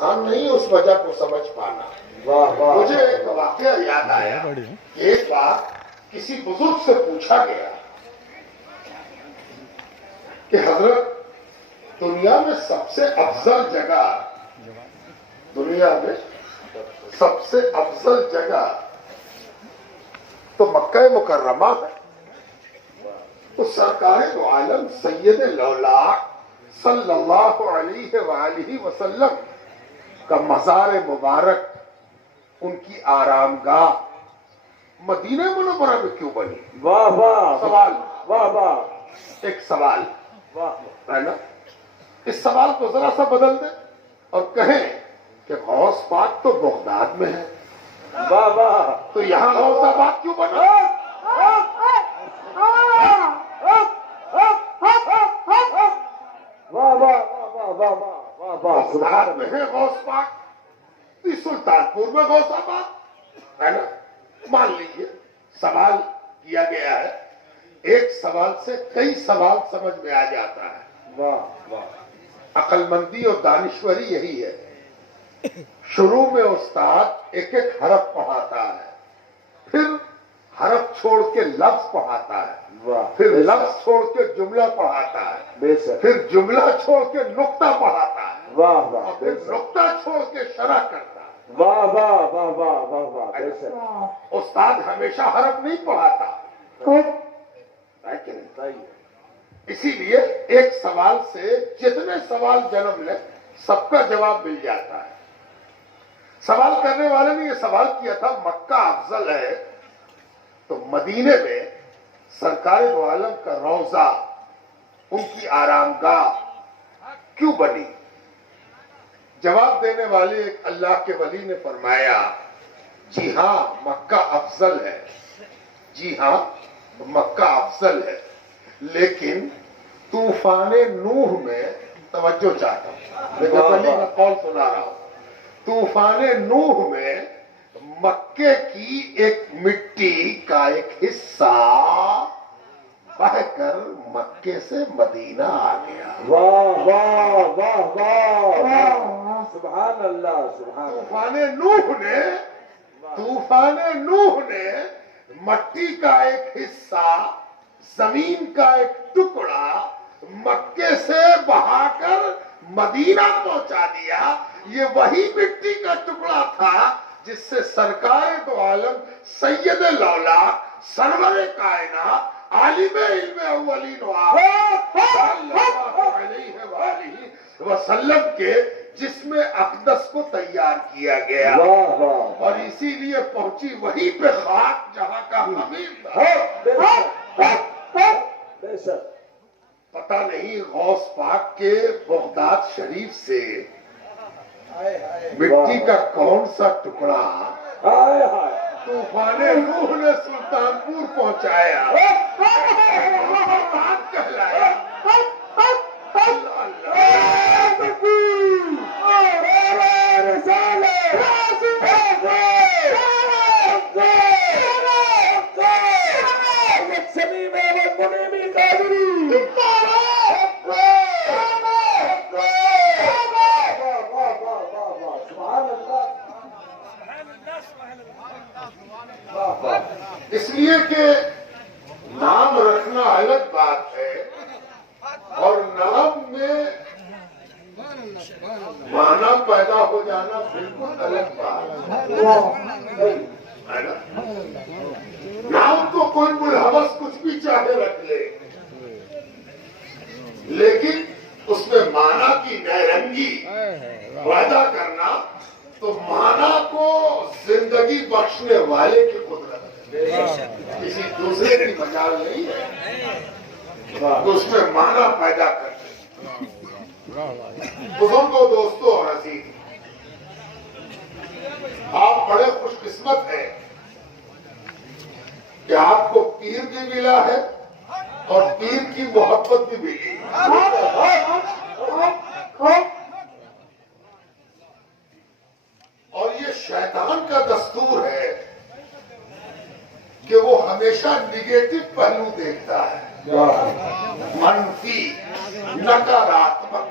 آسان نہیں اس وجہ کو سمجھ پانا. مجھے ایک واقعہ یاد آیا. ایک بار کسی بزرگ سے پوچھا گیا کہ حضرت دنیا میں سب سے افضل جگہ تو مکہ مکرمہ ہے. تو سرکار دو عالم سید الاولیاء صلی اللہ علیہ وآلہ وسلم کا مزار مبارک، ان کی آرام گاہ مدینہ منورہ میں کیوں بنی؟ واہ واہ سوال، واہ واہ ایک سوال واہ. ہے نا. اس سوال کو ذرا سا بدل دیں اور کہیں کہ غوث پاک تو بغداد میں ہے، واہ واہ. تو یہاں غوث آباد کیوں بنا؟ واہ واہ واہ واہ واہ واہ. بغداد میں ہے غوث پاک، سلطانپور میں غوث آباد ہے نا. مان لیجیے سوال کیا گیا ہے، ایک سوال سے کئی سوال سمجھ میں آ جاتا ہے. واہ واہ. عقل مندی اور دانشوری یہی ہے. شروع میں استاد ایک ایک حرف پڑھاتا ہے، پھر حرف چھوڑ کے لفظ پڑھاتا ہے، واہ. پھر لفظ چھوڑ کے جملہ پڑھاتا ہے، بے شک. پھر جملہ چھوڑ کے نقطہ پڑھاتا ہے، واہ واہ. اور پھر نقطہ چھوڑ کے شرح کرتا ہے. واہ واہ واہ واہ واہ واہ. بے شک. استاد ہمیشہ حرف نہیں پڑھاتا ہے کہ نہیں؟ صحیح ہے. اسی لیے ایک سوال سے جتنے سوال جنم لے سب کا جواب مل جاتا ہے. سوال کرنے والے نے یہ سوال کیا تھا مکہ افضل ہے تو مدینے میں سرکار دو عالم کا روضہ، ان کی آرام گاہ کیوں بنی؟ جواب دینے والے ایک اللہ کے ولی نے فرمایا جی ہاں مکہ افضل ہے، جی ہاں مکہ افضل ہے، لیکن طوفان نوح میں توجہ چاہتا ہوں، لیکن ولی کا قول سنا رہا ہوں. طوفان نوح میں مکے کی ایک مٹی کا ایک حصہ بہہ کر مکے سے مدینہ آ گیا. واہ واہ واہ واہ. سبحان اللہ سبحان اللہ. طوفان نوح نے مٹی کا ایک حصہ، زمین کا ایک ٹکڑا مکے سے بہا کر مدینہ پہنچا دیا. یہ وہی مٹی کا ٹکڑا تھا جس سے سرکار دو عالم سید الاولیاء سرور کائنات عالم علم اولین و آخرین صلی اللہ علیہ وآلہ وسلم کے جسم اقدس کو تیار کیا گیا. واہ واہ. اور اسی لیے پہنچی وہی پہ خاک جہاں کا امیر تھا. بے شک. بے شک. پتہ نہیں غوث پاک کے بغداد شریف سے مٹی کا کون سا ٹکڑا ہائے ہائے. طوفان نوح نے سلطانپور پہنچایا، بات کہلایا. اللہ اس لیے کہ نام رکھنا الگ بات ہے اور نام میں معنی پیدا ہو جانا بالکل الگ بات ہے نا. نام تو کوئی ملحوث کچھ بھی چاہے رکھ لے، لیکن اس میں معنی کی نیرنگی پیدا کرنا تو معنی کو زندگی بخشنے والے کی قدرت ہے، کسی دوسرے کی مجال نہیں ہے تو اس میں معنی پیدا کرتے. بزرگوں، دوستوں اور عزیز، آپ بڑے خوش قسمت ہیں کہ آپ کو پیر بھی ملا ہے اور پیر کی محبت بھی ملی. اور یہ شیطان کا دستور ہے کہ وہ ہمیشہ نگیٹو پہلو دیکھتا ہے، منفی، نکاراتمک.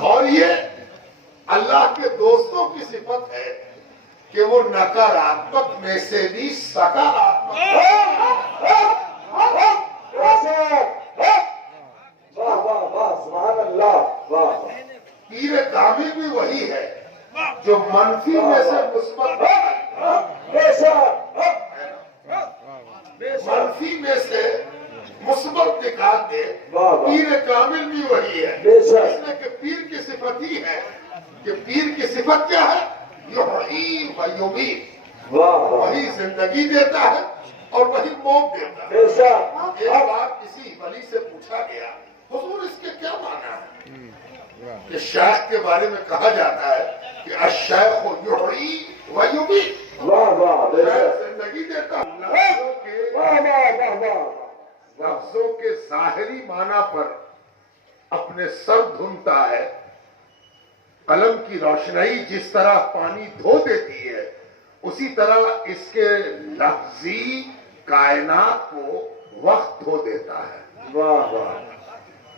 اور اللہ کے دوستوں کی صفت ہے کہ وہ نکاراتمک میں سے بھی سکاراتمک واہ واہ واہ سبحان اللہ واہ پیر کامل بھی وہی ہے جو منفی میں سے مثبت منفی میں سے مثبت نکال دے پیر کامل بھی وہی ہے اس لیے کہ پیر کی صفت ہی ہے کہ پیر کی صفت کیا ہے یحیی و یمیت وہی زندگی دیتا ہے اور وہی موت دیتا ہے ایک بار کسی ولی سے پوچھا گیا حضور اس کے کیا معنی ہے کہ شیخ کے بارے میں کہا جاتا ہے کہ الشیخ یحیی و یمیت زندگی دیتا لفظوں کے ظاہری معنی پر اپنے سر دھنتا ہے قلم کی روشنائی جس طرح پانی دھو دیتی ہے اسی طرح اس کے لفظی کائنات کو وقت دھو دیتا ہے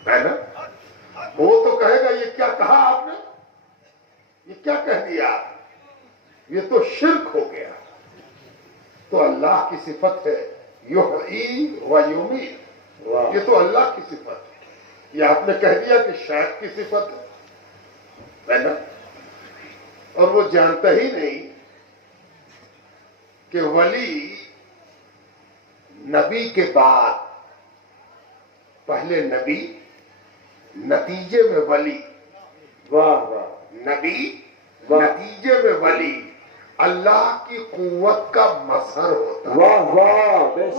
ہے نا وہ تو کہے گا یہ کیا کہا آپ نے یہ کیا کہہ دیا یہ تو شرک ہو گیا تو اللہ کی صفت ہے یحیی و یمیت یہ تو اللہ کی صفت ہے یہ آپ نے کہہ دیا کہ شیخ کی صفت ہے نا اور وہ جانتا ہی نہیں کہ ولی نبی کے بعد پہلے نبی نتیجے میں ولی نبی نتیجے میں ولی اللہ کی قوت کا مظہر ہوتا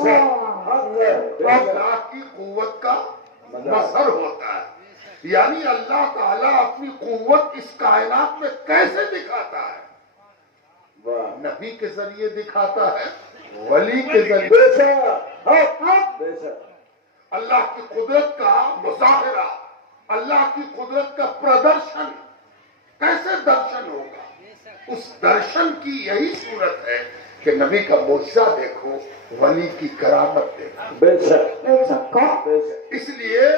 ہے اللہ کی قوت کا مظہر ہوتا ہے یعنی اللہ تعالیٰ اپنی قوت اس کائنات میں کیسے دکھاتا ہے نبی کے ذریعے دکھاتا ہے ولی کے ذریعے اللہ کی قدرت کا مظاہرہ اللہ کی قدرت کا پردرشن کیسے درشن ہوگا اس درشن کی یہی صورت ہے کہ نبی کا معجزہ دیکھو ولی کی کرامت دیکھو اس لیے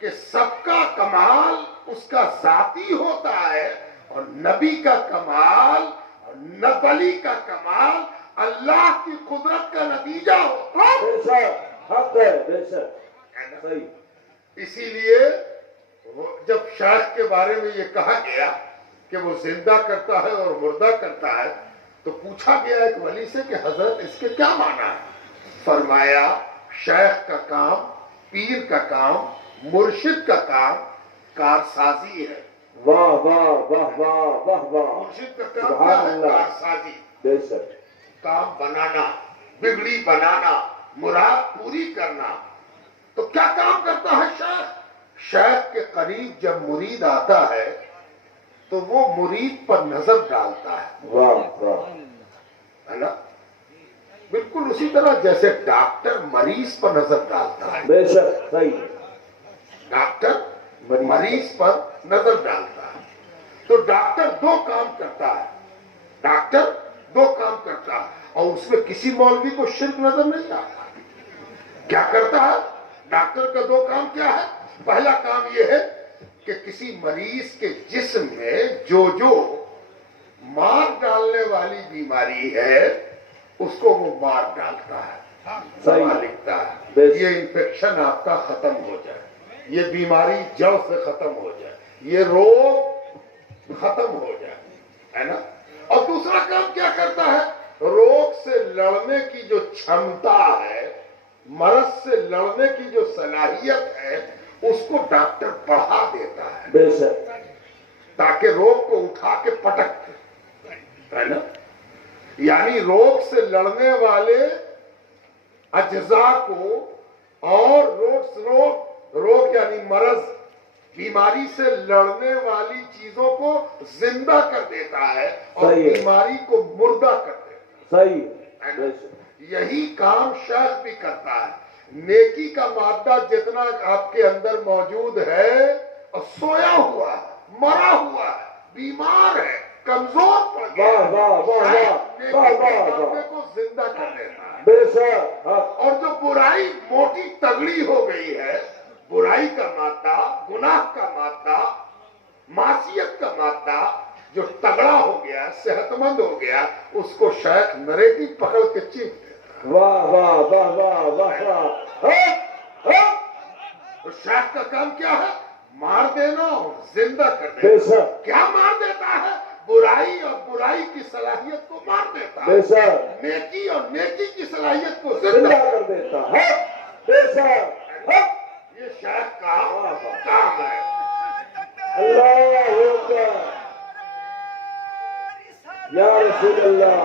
کہ سب کا کمال اس کا ذاتی ہوتا ہے اور نبی کا کمال اور ولی کا کمال اللہ کی قدرت کا نتیجہ ہوتا ہے اسی لیے جب شیخ کے بارے میں یہ کہا گیا کہ وہ زندہ کرتا ہے اور مردہ کرتا ہے تو پوچھا گیا ایک ولی سے کہ حضرت اس کے کیا معنی ہے فرمایا شیخ کا کام پیر کا کام مرشد کا کام کارسازی ہے مرشد کا کام کیا ہے کارسازی کام بنانا بگڑی بنانا مراد پوری کرنا تو کیا کام کرتا ہے شیخ شیخ کے قریب جب مرید آتا ہے تو وہ مرید پر نظر ڈالتا ہے نا بالکل اسی طرح جیسے ڈاکٹر مریض پر نظر ڈالتا ہے ڈاکٹر مریض پر نظر ڈالتا ہے تو ڈاکٹر دو کام کرتا ہے ڈاکٹر دو کام کرتا ہے اور اس میں کسی مولوی کو شرک نظر نہیں آتا کیا کرتا ہے ڈاکٹر کا دو کام کیا ہے پہلا کام یہ ہے کہ کسی مریض کے جسم میں جو مار ڈالنے والی بیماری ہے اس کو وہ مار ڈالتا ہے دوا لکھتا ہے یہ انفیکشن آپ کا ختم ہو جائے یہ بیماری جڑ سے ختم ہو جائے یہ روگ ختم ہو جائے ہے نا اور دوسرا کام کیا کرتا ہے روگ سے لڑنے کی جو چھمتا ہے مرض سے لڑنے کی جو صلاحیت ہے اس کو ڈاکٹر بڑھا دیتا ہے تاکہ روگ کو اٹھا کے پٹک ہے نا یعنی روگ سے لڑنے والے اجزاء کو اور روگ یعنی مرض بیماری سے لڑنے والی چیزوں کو زندہ کر دیتا ہے اور بیماری کو مردہ کر دیتا ہے یہی کام شیخ بھی کرتا ہے نیکی کا مادہ جتنا آپ کے اندر موجود ہے اور سویا ہوا ہے مرا ہوا ہے بیمار ہے کمزور پڑ گیا کو زندہ کر دیتا ہے اور جو برائی موٹی تگڑی ہو گئی ہے برائی کا مادہ گناہ کا مادہ معصیت کا مادہ جو تگڑا ہو گیا صحت مند ہو گیا اس کو شیخ نریٹی پکڑ کے چیخ دیتا واہ واہ واہ واہ واہ واہ تو شیخ کا کام کیا ہے؟ مار دینا اور زندہ کر بے دینا. شک کیا مار دیتا ہے؟ برائی اور برائی کی صلاحیت کو مار دیتا بے ہے. شک نیکی اور نیکی کی صلاحیت کو زندہ زندہ. کر دیتا ہے بے شک یہ شیخ کا کام ہے. اللہ اکبر یا رسول اللہ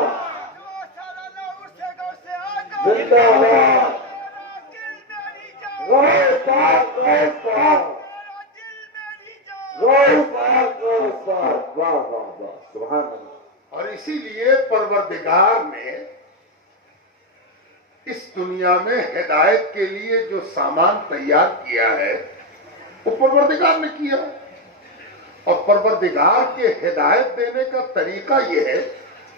زندہ باد غوث پاک غوث پاک غوث پاک غوث پاک واہ واہ واہ سبحان اللہ. اور اسی لیے پروردگار نے اس دنیا میں ہدایت کے لیے جو سامان تیار کیا ہے وہ پروردگار نے کیا. اور پروردگار کے ہدایت دینے کا طریقہ یہ ہے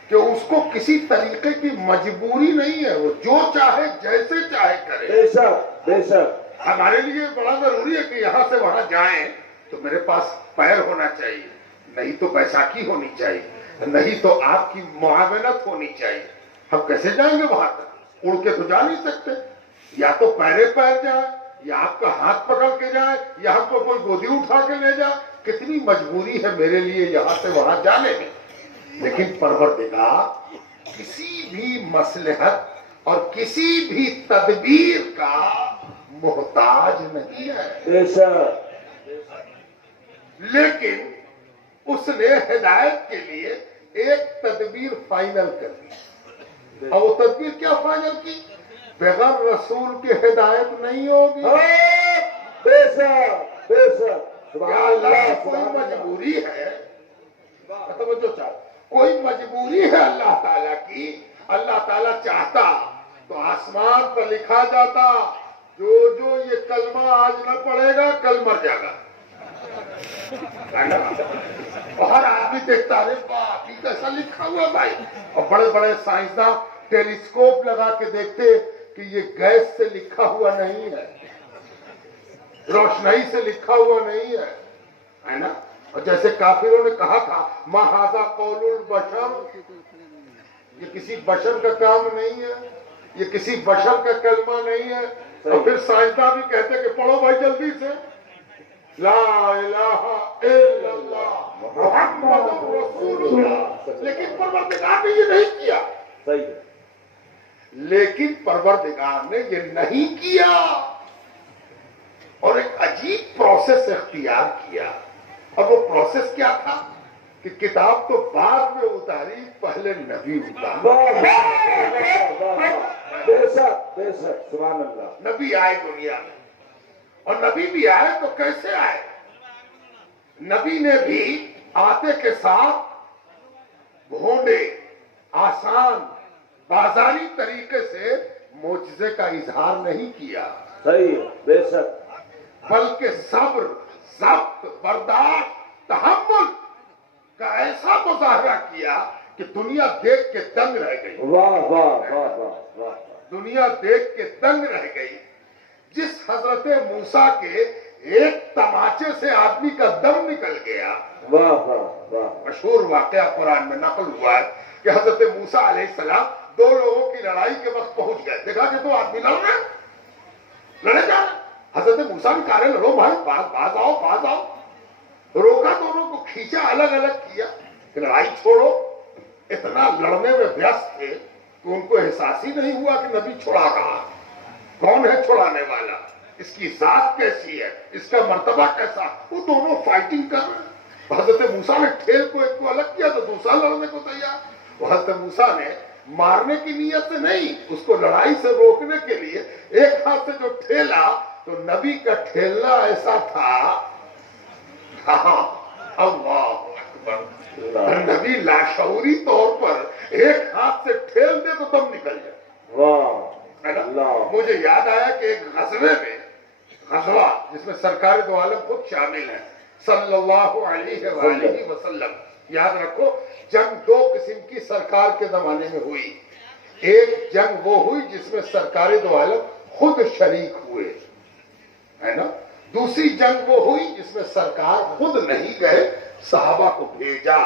کہ اس کو کسی طریقے کی مجبوری نہیں ہے. وہ جو چاہے جیسے چاہے کرے. بے شک بے شک ہمارے لیے بڑا ضروری ہے کہ یہاں سے وہاں جائیں تو میرے پاس پیر ہونا چاہیے, نہیں تو بیساکھی ہونی چاہیے, نہیں تو آپ کی معاونت ہونی چاہیے. ہم کیسے جائیں گے وہاں تک؟ اڑ کے تو جا نہیں سکتے. یا تو پیر جائیں یا آپ کا ہاتھ پکڑ کے جائے یا ہم کو کوئی گودی اٹھا کے لے جائے. کتنی مجبوری ہے میرے لیے یہاں سے وہاں جانے میں. لیکن پروردگار کسی بھی مصلحت اور کسی بھی تدبیر کا محتاج نہیں ہے. بے شک لیکن اس نے ہدایت کے لیے ایک تدبیر فائنل کر دی. اور وہ تدبیر کیا فائنل کی؟ بغیر رسول کی ہدایت نہیں ہوگی. بے شک بے شک کیا اللہ کی کوئی مجبوری ہے؟ توجہ چاہو, کوئی مجبوری ہے اللہ تعالیٰ کی؟ اللہ تعالیٰ چاہتا تو آسمان پر لکھا جاتا جو جو یہ کلمہ آج نہ پڑھے گا کل مر جائے گا. ہر آدمی دیکھتا ہے باپ یہ کیسا لکھا ہوا بھائی. اور بڑے بڑے سائنسداں ٹیلیسکوپ لگا کے دیکھتے کہ یہ گیس سے لکھا ہوا نہیں ہے, روشنائی سے لکھا ہوا نہیں ہے نا. اور جیسے کافروں نے کہا تھا ما ھذا قول البشر, یہ کسی بشر کا کام نہیں ہے, یہ کسی بشر کا کلمہ نہیں ہے. اور پھر سائنسداں بھی کہتے کہ پڑھو بھائی جلدی سے لا الہ الا اللہ محمد رسول اللہ. لیکن پروردگار نے یہ نہیں کیا. صحیح ہے. لیکن پروردگار نے یہ نہیں کیا اور ایک عجیب پروسیس اختیار کیا. اور وہ پروسیس کیا تھا کہ کتاب تو بعد میں اتاری, پہلے نبی اتارا. واہ واہ واہ واہ بے شک بے شک سبحان اللہ. نبی آئے دنیا میں, اور نبی بھی آئے تو کیسے آئے؟ نبی نے بھی آتے کے ساتھ بھونڈے آسان بازاری طریقے سے معجزے کا اظہار نہیں کیا, صحیح ہے بے شک بلکہ صبر, ضبط, برداشت, تحمل کا ایسا مظاہرہ کیا کہ دنیا دیکھ کے دنگ رہ گئی. واہ واہ واہ واہ واہ دنیا دیکھ کے دنگ رہ گئی. جس حضرت موسیٰ کے ایک تماچے سے آدمی کا دم نکل گیا. واہ واہ واہ مشہور واقعہ قرآن میں نقل ہوا ہے کہ حضرت موسیٰ علیہ السلام دو لوگوں کی لڑائی کے وقت پہنچ گئے. دیکھا کہ دو آدمی لڑ رہے ہیں, لڑے جا رہے. حضرت موسیٰ نے کہا لڑو بھائی, باز آؤ باز آؤ. روکا, دونوں کو کھینچا, الگ الگ کیا کہ لڑائی چھوڑو. اتنا لڑنے میں ویست تھے کہ ان کو احساس ہی نہیں ہوا کہ نبی چھڑا رہا. کون ہے چھڑانے والا, اس کی ذات کیسی ہے, اس کا مرتبہ کیسا. وہ دونوں فائٹنگ کر رہے ہیں. حضرت موسیٰ نے ٹھیل کو ایک کو الگ کیا تو دوسرا لڑنے کو تیار. وہ حضرت موسیٰ نے مارنے کی نیت سے نہیں, اس کو لڑائی سے روکنے کے لیے ایک ہاتھ سے جو ٹھیلا تو نبی کا ٹھیلنا ایسا تھا, ہاں اللہ اکبر, نبی لاشعوری طور پر ایک ہاتھ سے ٹھیل دے تو دم نکل جائے. واہ اللہ. مجھے یاد آیا کہ ایک غزوے میں, غزوہ جس میں سرکار دو عالم خود شامل ہیں صلی اللہ علیہ وآلہ وسلم. یاد رکھو جنگ دو قسم کی سرکار کے زمانے میں ہوئی. ایک جنگ وہ ہوئی جس میں سرکار دو عالم خود شریک ہوئے, ہے نا. دوسری جنگ وہ ہوئی جس میں سرکار خود نہیں گئے, صحابہ کو بھیجا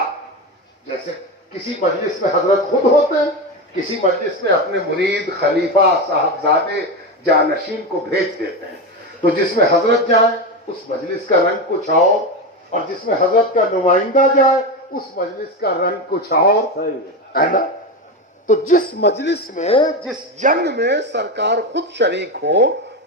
جیسے کسی مجلس میں حضرت خود ہوتے ہیں، کسی مجلس میں اپنے مرید، خلیفہ، صاحبزادے، جانشین کو بھیج دیتے ہیں، تو جس میں حضرت جائیں اس مجلس کا رنگ کچھ اور، اور جس میں حضرت کا نمائندہ جائے اس مجلس کا رنگ کچھ اور، صحیح ہے نا؟ تو جس مجلس میں، جس جنگ میں سرکار خود شریک ہو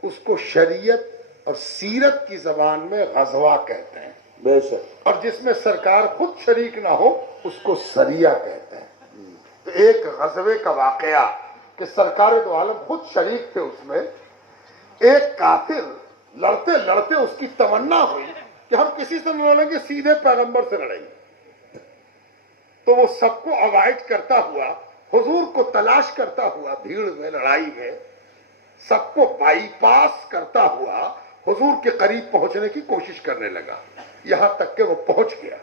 اس کو شریعت اور سیرت کی زبان میں غزوہ کہتے ہیں، بے شک اور جس میں سرکار خود شریک نہ ہو اس کو سریہ کہتے ہیں۔ تو ایک غزوے کا واقعہ کہ سرکار دو عالم خود شریک تھے، اس میں ایک کافر لڑتے لڑتے اس کی تمنا ہوئی کہ ہم کسی سے نہ لڑیں گے، سیدھے پیغمبر سے لڑیں گے، تو وہ سب کو اوائڈ کرتا ہوا، حضور کو تلاش کرتا ہوا، بھیڑ میں، لڑائی میں سب کو بائی پاس کرتا ہوا حضور کے قریب پہنچنے کی کوشش کرنے لگا، یہاں تک کہ وہ پہنچ گیا۔